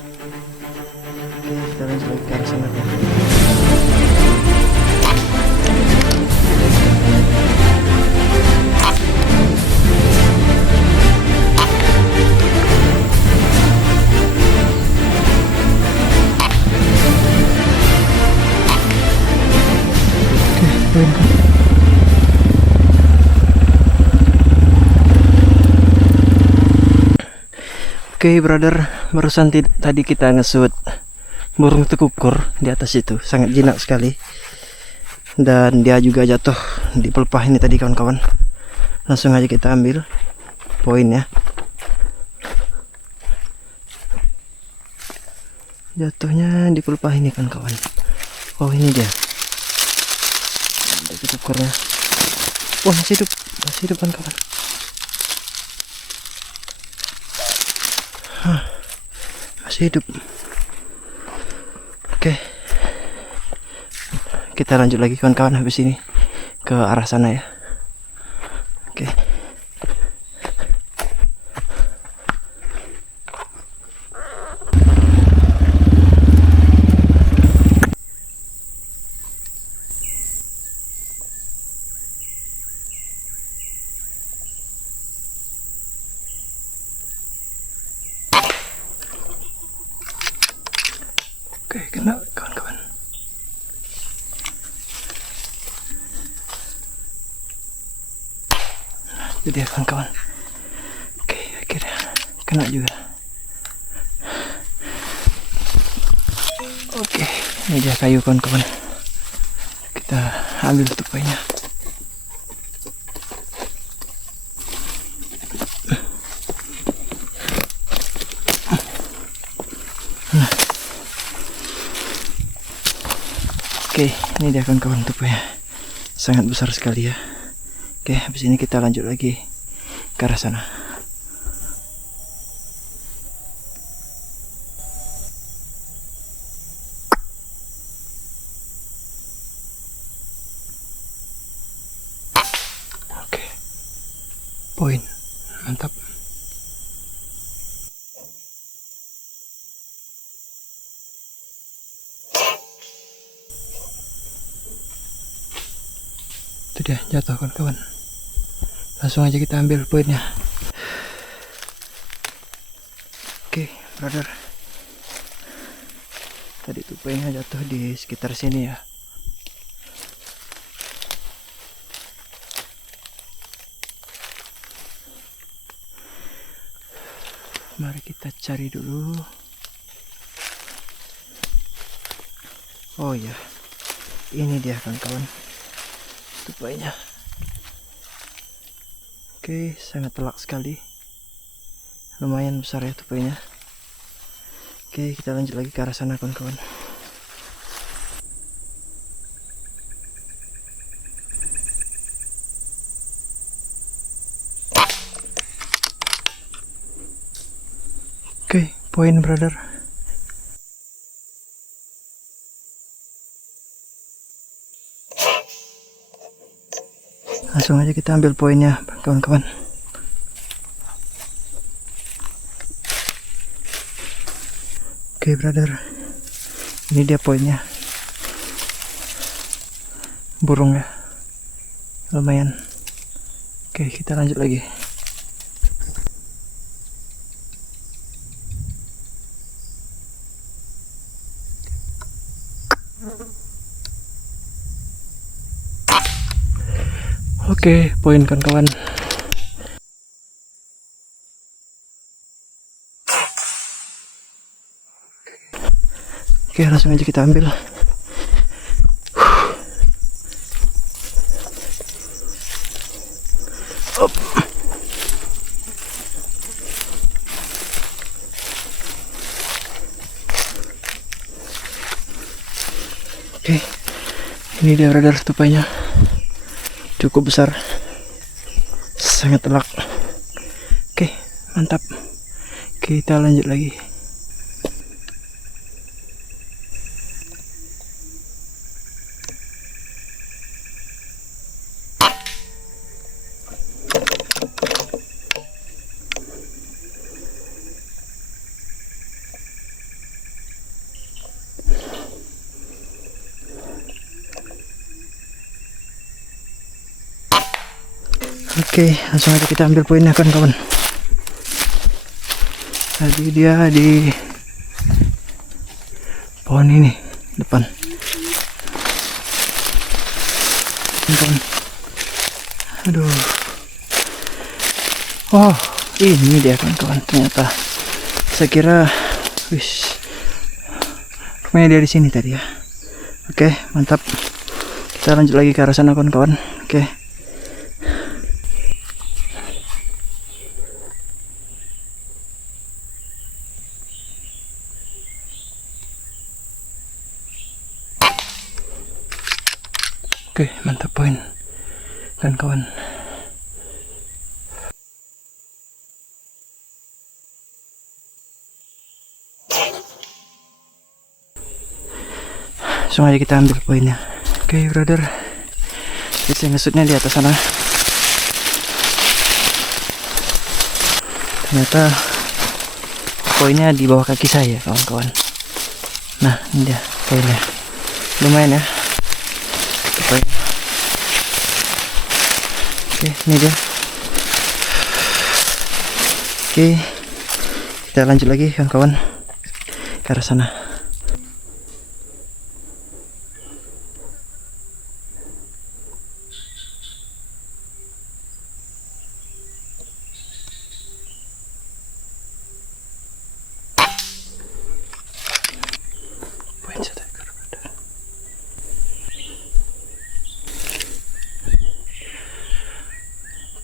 Oke, kita lanjut lagi ke arah sana. Oke, brother, barusan tadi kita ngesut burung tekukur di atas itu, sangat jinak sekali. Dan dia juga jatuh di pelepah ini tadi, kawan-kawan. Langsung aja kita ambil poinnya. Jatuhnya di pelepah ini, kawan-kawan. Oh, ini dia. Ada tekukurnya. Oh, masih hidup kawan-kawan. Masih hidup. Oke, kita lanjut lagi, kawan-kawan, habis ini ke arah sana ya. Oke. Oke, kena, kawan-kawan. Jadi ya, kawan-kawan. Oke, akhirnya kena juga. Oke, ini dia kayu, kawan-kawan. Kita ambil tupainya. Oke, ini dia, kawan-kawan, tupainya. Sangat besar sekali ya. Oke, habis ini kita lanjut lagi ke arah sana. Oke, poin, mantap. Itu dia, jatuh, kawan-kawan. Langsung aja kita ambil poinnya. Oke, brother, tadi tupainya jatuh di sekitar sini ya. Mari kita cari dulu. Oh ya, ini dia, kawan-kawan, tupainya. Oke, sangat telak sekali. Lumayan besar ya tupainya. Oke, kita lanjut lagi ke arah sana, kawan-kawan. Oke, poin, brother. Langsung aja kita ambil poinnya, kawan-kawan. Oke, brother, ini dia poinnya. Burung ya, lumayan. Oke, kita lanjut lagi. Oke, poin, kawan-kawan. Oke, langsung aja kita ambil. Op. Oke, ini dia, brother, tupainya. Cukup besar, sangat telak. Oke, mantap. Kita lanjut lagi. Oke, langsung aja kita ambil poinnya kawan-kawan. Tadi dia di pohon ini depan. Kawan. Aduh. Oh, ini dia kawan-kawan. Ternyata saya kira, rupanya dia di sini tadi ya. Oke, mantap. Kita lanjut lagi ke arah sana kawan-kawan. Oke. Oke, mantap poin kawan-kawan. Langsung aja kita ambil poinnya. Oke, brother. Bisa ngesutnya di atas sana. Ternyata poinnya di bawah kaki saya, kawan-kawan. Nah, ini dia poinnya. Lumayan ya. Poinnya. Oke, ini dia. Oke, kita lanjut lagi, kawan-kawan, ke arah sana.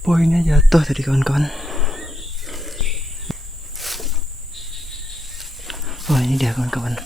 Poinnya jatuh tadi kawan-kawan. Oh, ini dia kawan-kawan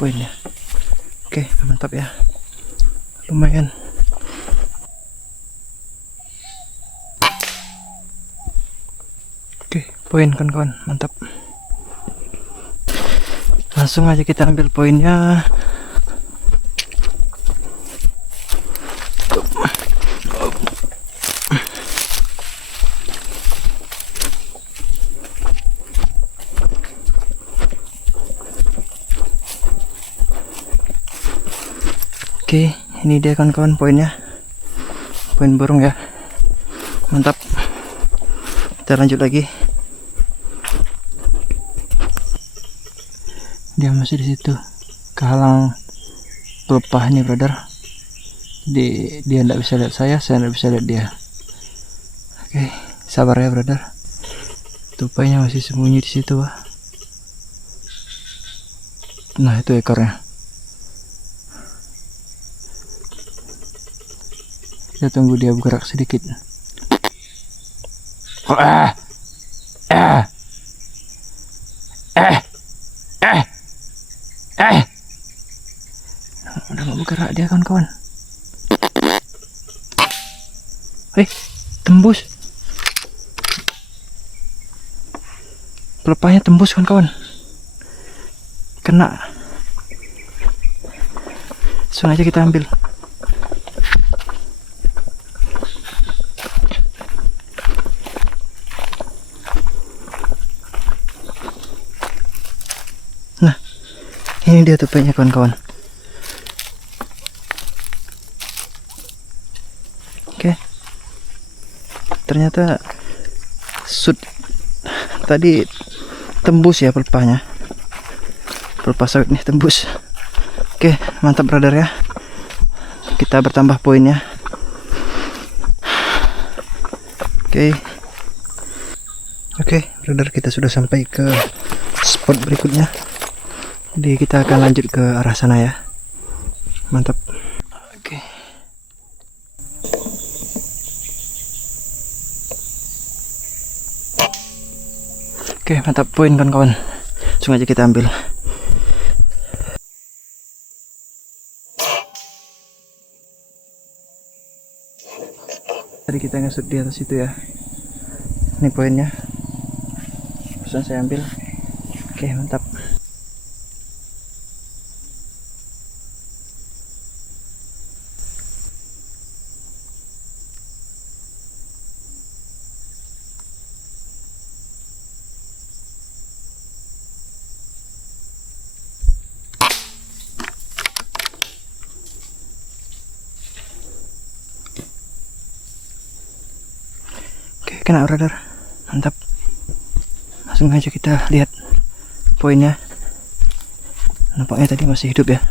poinnya. Oke, mantap ya. Lumayan. Oke, poin kawan-kawan, mantap. Langsung aja kita ambil poinnya. Oke, ini dia kawan-kawan poinnya. Poin burung ya. Mantap. Kita lanjut lagi. Dia masih di situ. Kehalang pelepah nih, brother. Jadi dia tidak bisa lihat saya tidak bisa lihat dia. Oke, sabar ya, brother. Tupainya masih sembunyi di situ, wah. Nah, itu ekornya. Kita tunggu dia bergerak sedikit. Udah gak bergerak dia kawan-kawan. Tembus. Pelepahnya tembus kawan-kawan. Kena. Langsung aja kita ambil. Nah, ini dia tupainya kawan-kawan. Oke. Ternyata tadi tembus ya pelepahnya. Pelepah sawit nih tembus. Oke, mantap brother ya. Kita bertambah poinnya. Oke, brother, kita sudah sampai ke spot berikutnya. Jadi kita akan lanjut ke arah sana ya. Mantap. Oke, mantap poin kawan-kawan. Langsung aja kita ambil. Tadi kita ngesut di atas itu ya. Ini poinnya. Langsung saya ambil. Oke, mantap. kena brother. Mantap. Langsung aja kita lihat poinnya. Nampaknya tadi masih hidup ya.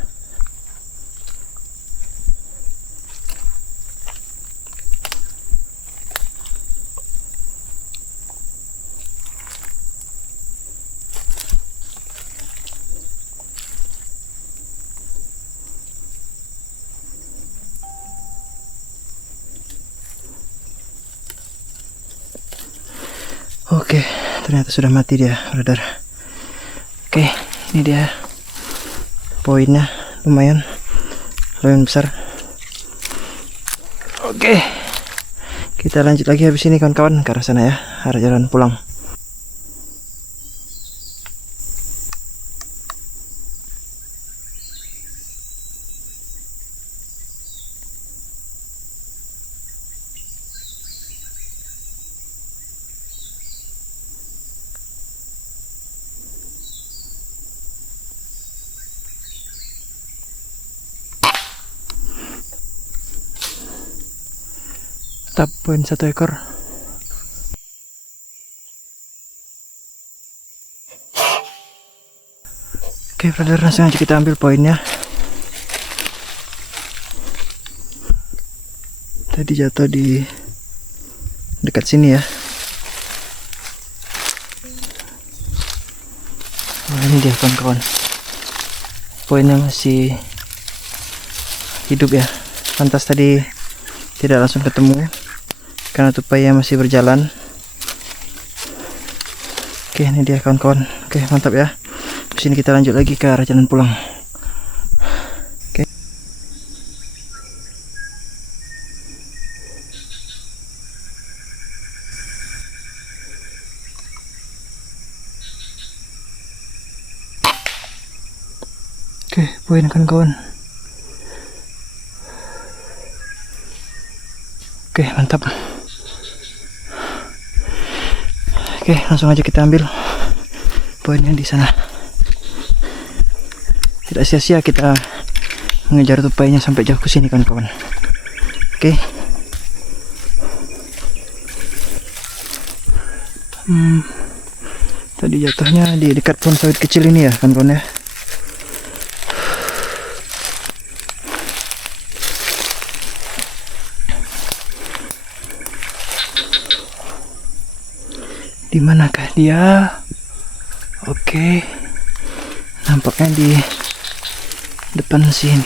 Oke, ternyata sudah mati dia, brother. Oke, ini dia poinnya, lumayan besar. Oke, kita lanjut lagi habis ini kawan-kawan ke arah sana ya, arah jalan pulang. Tetap poin 1 ekor. Oke brother, langsung aja kita ambil poinnya. Tadi jatuh di dekat sini ya. Nah, ini dia kawan-kawan, poinnya masih hidup ya. Pantas tadi tidak langsung ketemu karena tupainya masih berjalan. Oke, ini dia kawan-kawan. Oke, mantap ya. Di sini kita lanjut lagi ke arah jalan pulang. Oke. Oke, poin kawan-kawan. Oke, mantap. Oke, langsung aja kita ambil poinnya di sana. Tidak sia-sia kita mengejar tupainya sampai jauh ke sini kawan-kawan. Oke. Tadi jatuhnya di dekat pohon sawit kecil ini ya kawan-kawan ya. Di manakah dia? Oke, nampaknya di depan sini.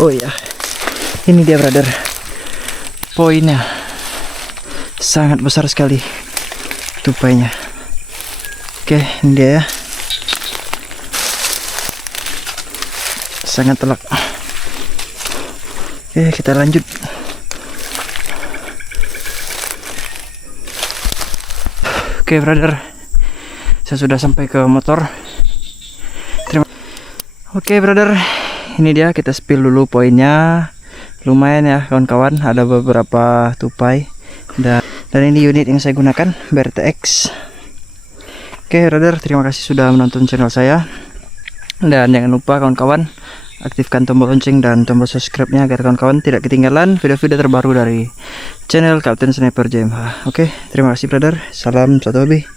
Oh iya, ini dia brother, poinnya sangat besar sekali tupainya. Oke, ini dia ya. Sangat telak. Oke, kita lanjut. Oke brother, saya sudah sampai ke motor. Oke brother, ini dia, kita spill dulu poinnya. Lumayan ya kawan-kawan, ada beberapa tupai dan ini unit yang saya gunakan, BRTX. Oke brother, terima kasih sudah menonton channel saya, dan jangan lupa kawan-kawan aktifkan tombol lonceng dan tombol subscribe-nya agar kawan-kawan tidak ketinggalan video-video terbaru dari channel Kapten Sniper JMH. Oke, terima kasih brother. Salam satu hobi.